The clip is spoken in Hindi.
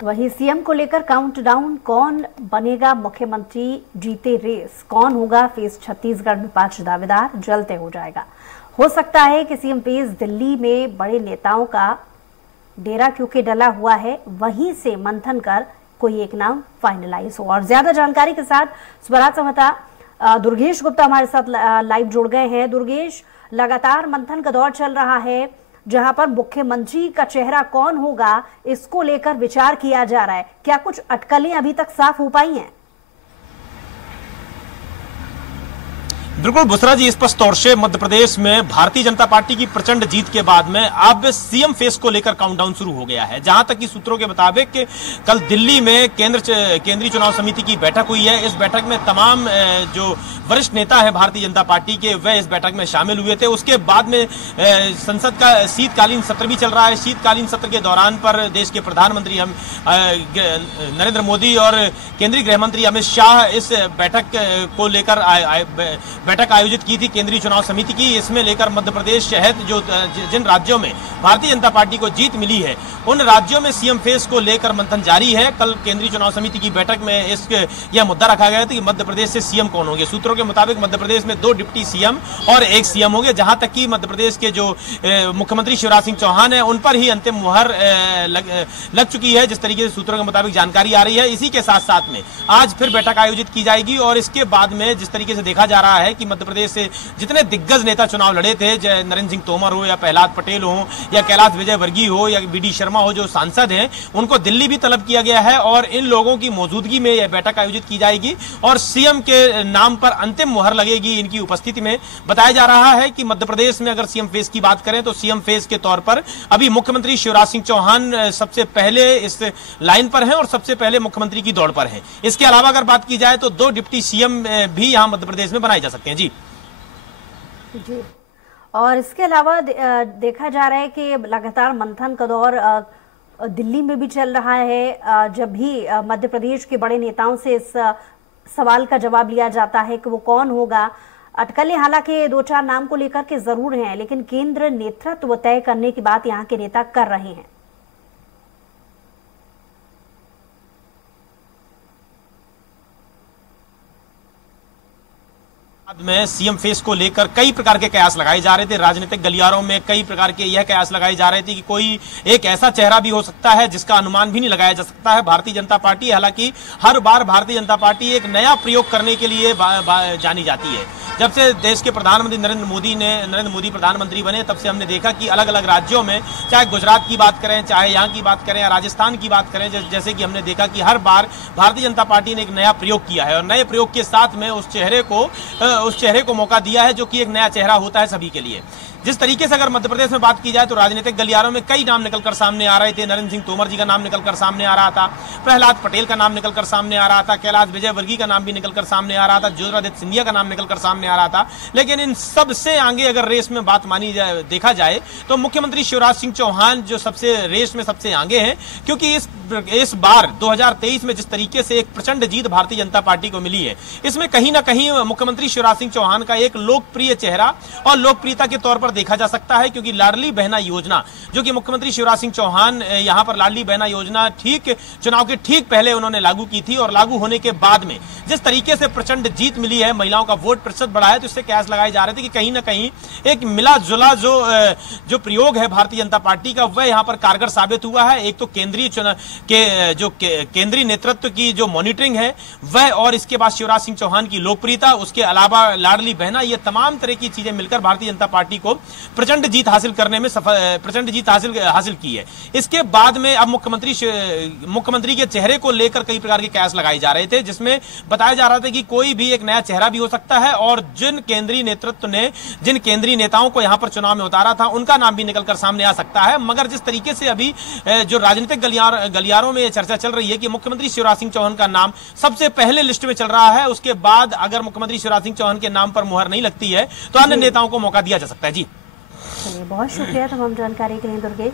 तो वहीं सीएम को लेकर काउंटडाउन, कौन बनेगा मुख्यमंत्री, जीते रेस, कौन होगा फेस छत्तीसगढ़ में 5 दावेदार, जल्द तय हो जाएगा। हो सकता है कि सीएम फेस दिल्ली में बड़े नेताओं का डेरा क्योंकि डला हुआ है, वहीं से मंथन कर कोई एक नाम फाइनलाइज हो। और ज्यादा जानकारी के साथ स्वराज संवाददाता दुर्गेश गुप्ता हमारे साथ लाइव जुड़ गए हैं। दुर्गेश, लगातार मंथन का दौर चल रहा है, जहां पर मुख्यमंत्री का चेहरा कौन होगा इसको लेकर विचार किया जा रहा है। क्या कुछ अटकलें अभी तक साफ हो पाई हैं? बिल्कुल बुसरा जी, स्पष्ट तौर से मध्य प्रदेश में भारतीय जनता पार्टी की प्रचंड जीत के बाद में अब सीएम फेस को लेकर काउंटडाउन शुरू हो गया है। जहां तक कि सूत्रों के मुताबिक कल दिल्ली में केंद्रीय चुनाव समिति की बैठक हुई है। इस बैठक में तमाम जो वरिष्ठ नेता है भारतीय जनता पार्टी के, वह इस बैठक में शामिल हुए थे। उसके बाद में संसद का शीतकालीन सत्र भी चल रहा है। शीतकालीन सत्र के दौरान पर देश के प्रधानमंत्री नरेंद्र मोदी और केंद्रीय गृह मंत्री अमित शाह इस बैठक को लेकर बैठक आयोजित की थी केंद्रीय चुनाव समिति की। इसमें लेकर मध्य प्रदेश सहित जिन राज्यों में भारतीय जनता पार्टी को जीत मिली है, उन राज्यों में सीएम फेस को लेकर मंथन जारी है। कल केंद्रीय चुनाव समिति की बैठक में यह मुद्दा रखा गया था कि मध्य प्रदेश से सीएम कौन होंगे। सूत्रों के मुताबिक मध्य प्रदेश में 2 डिप्टी सीएम और 1 सीएम होंगे। जहां तक कि मध्य प्रदेश के जो मुख्यमंत्री शिवराज सिंह चौहान है, उन पर ही अंतिम मुहर लग चुकी है, जिस तरीके से सूत्रों के मुताबिक जानकारी आ रही है। इसी के साथ साथ में आज फिर बैठक आयोजित की जाएगी और इसके बाद में जिस तरीके से देखा जा रहा है कि मध्य प्रदेश से जितने दिग्गज नेता चुनाव लड़े थे, चाहे नरेंद्र सिंह तोमर हो या प्रहलाद पटेल हो या कैलाश विजयवर्गीय हो या वीडी शर्मा हो, जो सांसद हैं, उनको दिल्ली भी तलब किया गया है और इन लोगों की मौजूदगी में यह बैठक आयोजित की जाएगी और सीएम के नाम पर अंतिम मुहर लगेगी इनकी उपस्थिति में। बताया जा रहा है कि मध्य प्रदेश में अगर सीएम फेस की बात करें तो सीएम फेस के तौर पर अभी मुख्यमंत्री शिवराज सिंह चौहान सबसे पहले इस लाइन पर हैं और सबसे पहले मुख्यमंत्री की दौड़ पर हैं। इसके अलावा अगर बात की जाए तो 2 डिप्टी सीएम भी यहां मध्य प्रदेश में बनाए जा सकते हैं। जी और इसके अलावा देखा जा रहा है कि लगातार मंथन का दौर दिल्ली में भी चल रहा है। जब भी मध्य प्रदेश के बड़े नेताओं से इस सवाल का जवाब लिया जाता है कि वो कौन होगा, अटकलें हालांकि 2-4 नाम को लेकर के जरूर हैं, लेकिन केंद्र नेतृत्व तय करने की बात यहाँ के नेता कर रहे हैं। में सीएम फेस को लेकर कई प्रकार के कयास लगाए जा रहे थे। राजनीतिक गलियारों में कई प्रकार के यह कयास लगाए जा रहे थे कि कोई एक ऐसा चेहरा भी हो सकता है जिसका अनुमान भी नहीं लगाया जा सकता है। भारतीय जनता पार्टी, हालांकि हर बार भारतीय जनता पार्टी एक नया प्रयोग करने के लिए जानी जाती है। जब से देश के प्रधानमंत्री नरेंद्र मोदी प्रधानमंत्री बने, तब से हमने देखा कि अलग अलग राज्यों में, चाहे गुजरात की बात करें, चाहे यहाँ की बात करें या राजस्थान की बात करें, जैसे कि हमने देखा कि हर बार भारतीय जनता पार्टी ने एक नया प्रयोग किया है और नए प्रयोग के साथ में उस चेहरे को मौका दिया है, जो कि एक नया चेहरा होता है सभी के लिए। जिस तरीके से अगर मध्य प्रदेश में बात की जाए तो राजनीतिक गलियारों में कई नाम निकलकर सामने आ रहे थे। नरेंद्र सिंह तोमर जी का नाम निकलकर सामने आ रहा था, प्रहलाद पटेल का नाम निकलकर सामने आ रहा था, कैलाश विजयवर्गीय का नाम भी निकलकर सामने आ रहा था, ज्योतिरादित्य सिंधिया का नाम निकलकर सामने आ रहा था। लेकिन इन सबसे आगे अगर रेस में बात देखा जाए तो मुख्यमंत्री शिवराज सिंह चौहान जो सबसे रेस में सबसे आगे हैं, क्योंकि इस बार 2023 में जिस तरीके से एक प्रचंड जीत भारतीय जनता पार्टी को मिली है, इसमें कहीं ना कहीं मुख्यमंत्री शिवराज सिंह चौहान का एक लोकप्रिय चेहरा और लोकप्रियता के तौर पर देखा जा सकता है। क्योंकि लाडली बहना योजना, जो कि मुख्यमंत्री शिवराज सिंह चौहान यहां पर लाडली बहना योजना चुनाव के ठीक पहले उन्होंने लागू की थी और लागू होने के बाद में जिस तरीके से प्रचंड जीत मिली है, महिलाओं का वोट प्रतिशत बढ़ा है, तो इससे कयास लगाए जा रहे थे कि कहीं ना कहीं एक मिला जुला जो प्रयोग है भारतीय जनता पार्टी का, वह यहां पर कारगर साबित हुआ है। एक तो केंद्रीय नेतृत्व की जो मॉनिटरिंग है वह, और इसके बाद शिवराज सिंह चौहान की लोकप्रियता, उसके अलावा लाडली बहना, ये तमाम तरह की चीजें मिलकर भारतीय जनता पार्टी को प्रचंड जीत हासिल करने में प्रचंड जीत हासिल की है। इसके बाद में अब मुख्यमंत्री के चेहरे को लेकर कई प्रकार के कयास लगाए जा रहे थे, जिसमें बताया जा रहा था कि कोई भी एक नया चेहरा भी हो सकता है और जिन केंद्रीय नेतृत्व ने जिन केंद्रीय नेताओं को यहां पर चुनाव में उतारा था, उनका नाम भी निकलकर सामने आ सकता है। मगर जिस तरीके से अभी जो राजनीतिक गलियारों में चर्चा चल रही है कि मुख्यमंत्री शिवराज सिंह चौहान का नाम सबसे पहले लिस्ट में चल रहा है, उसके बाद अगर मुख्यमंत्री शिवराज सिंह चौहान के नाम पर मुहर नहीं लगती है तो अन्य नेताओं को मौका दिया जा सकता है। जी चलिए, बहुत शुक्रिया तमाम जानकारी के लिए दुर्गेश।